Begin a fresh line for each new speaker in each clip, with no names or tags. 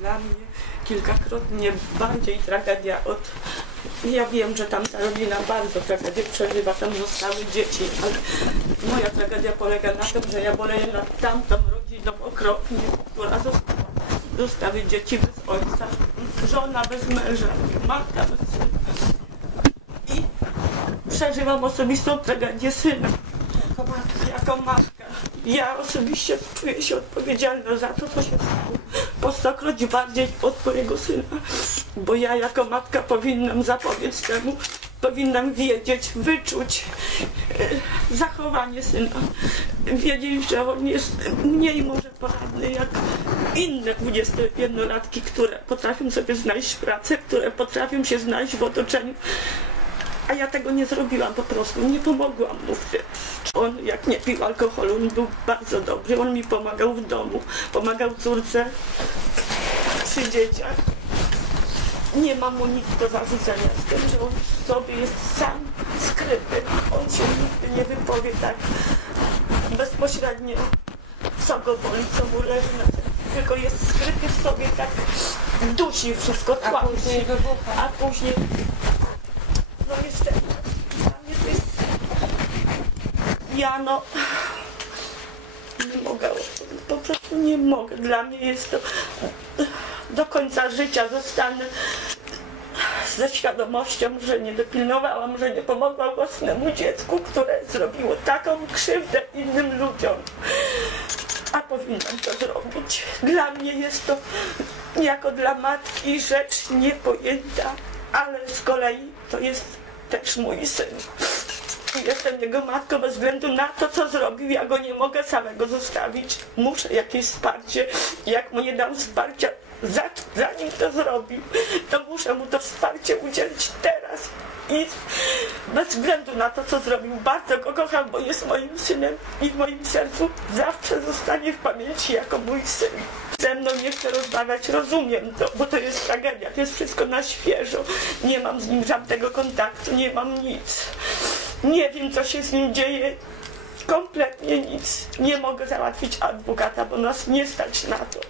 Dla mnie kilkakrotnie bardziej tragedia od... Ja wiem, że tamta rodzina bardzo tragedię przeżywa, tam zostały dzieci, ale moja tragedia polega na tym, że ja boleję nad tamtą rodziną okropnie, która została, zostały dzieci bez ojca, żona bez męża, matka bez syna. I przeżywam osobistą tragedię syna
Jako matka.
jako matka. Ja osobiście czuję się odpowiedzialna za to, co się stało. Po stokroć bardziej od mojego syna. Bo ja jako matka powinnam zapobiec temu, powinnam wiedzieć, wyczuć e, zachowanie syna. Wiedzieć, że on jest mniej może poradny jak inne 21-latki, które potrafią sobie znaleźć pracę, które potrafią się znaleźć w otoczeniu a ja tego nie zrobiłam po prostu, nie pomogłam mu w tym. On jak nie pił alkoholu, on był bardzo dobry, on mi pomagał w domu, pomagał córce przy dzieciach. Nie mam mu nic do zarzucenia z tym, że on sobie jest sam skryty. On się nigdy nie wypowie tak bezpośrednio, co go boli, co mu leży na sercu. Tylko jest skryty w sobie tak, dusi wszystko,
A
tłamsi.
później wybucha.
A później, no niestety, dla mnie to jest, ja no, nie mogę, po prostu nie mogę. Dla mnie jest to, do końca życia zostanę ze świadomością, że nie dopilnowałam, że nie pomogłam własnemu dziecku, które zrobiło taką krzywdę innym ludziom. A powinnam to zrobić. Dla mnie jest to jako dla matki rzecz niepojęta, ale z kolei to jest też mój syn. Jestem jego matką bez względu na to, co zrobił. Ja go nie mogę samego zostawić. Muszę jakieś wsparcie. Jak mu nie dam wsparcia, zanim to zrobił, to muszę mu to wsparcie udzielić teraz. I bez względu na to, co zrobił, bardzo go kocham, bo jest moim synem i w moim sercu zawsze zostanie w pamięci jako mój syn. Ze mną nie chce rozmawiać, rozumiem to, bo to jest tragedia, to jest wszystko na świeżo. Nie mam z nim żadnego kontaktu, nie mam nic. Nie wiem, co się z nim dzieje. Kompletnie nic. Nie mogę załatwić adwokata, bo nas nie stać na to.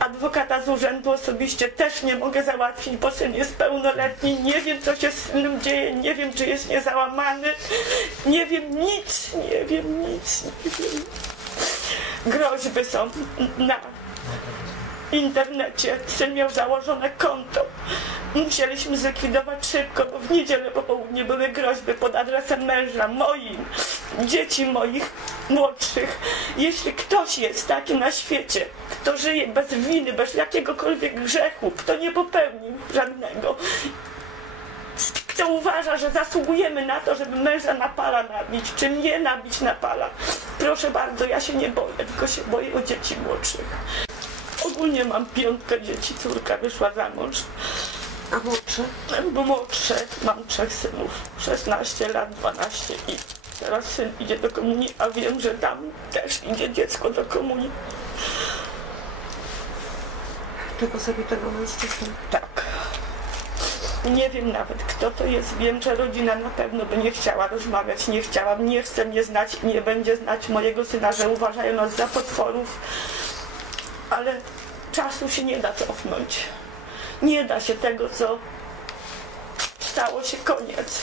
Adwokata z urzędu osobiście też nie mogę załatwić, bo syn jest pełnoletni. Nie wiem, co się z synem dzieje. Nie wiem, czy jest niezałamany. Nie wiem nic. Nie wiem nic. Nie wiem. Groźby są na internecie. Syn miał założone konto. Musieliśmy zlikwidować szybko, bo w niedzielę po południu były groźby pod adresem męża moim, dzieci moich młodszych. Jeśli ktoś jest taki na świecie, kto żyje bez winy, bez jakiegokolwiek grzechu, kto nie popełnił żadnego, kto uważa, że zasługujemy na to, żeby męża napala nabić, czy mnie nabić napala, proszę bardzo, ja się nie boję, tylko się boję o dzieci młodszych. Ogólnie mam piątkę dzieci, córka wyszła za mąż.
A młodszy?
Bo młodsze, mam trzech synów, 16 lat, 12 i teraz syn idzie do komunii, a wiem, że tam też idzie dziecko do komunii.
Tego mężczyznę.
Tak. Nie wiem nawet kto to jest, wiem, że rodzina na pewno by nie chciała rozmawiać, nie chciała, nie chce mnie znać nie będzie znać mojego syna, że uważają nas za potworów, ale czasu się nie da cofnąć. Nie da się tego, co stało się koniec.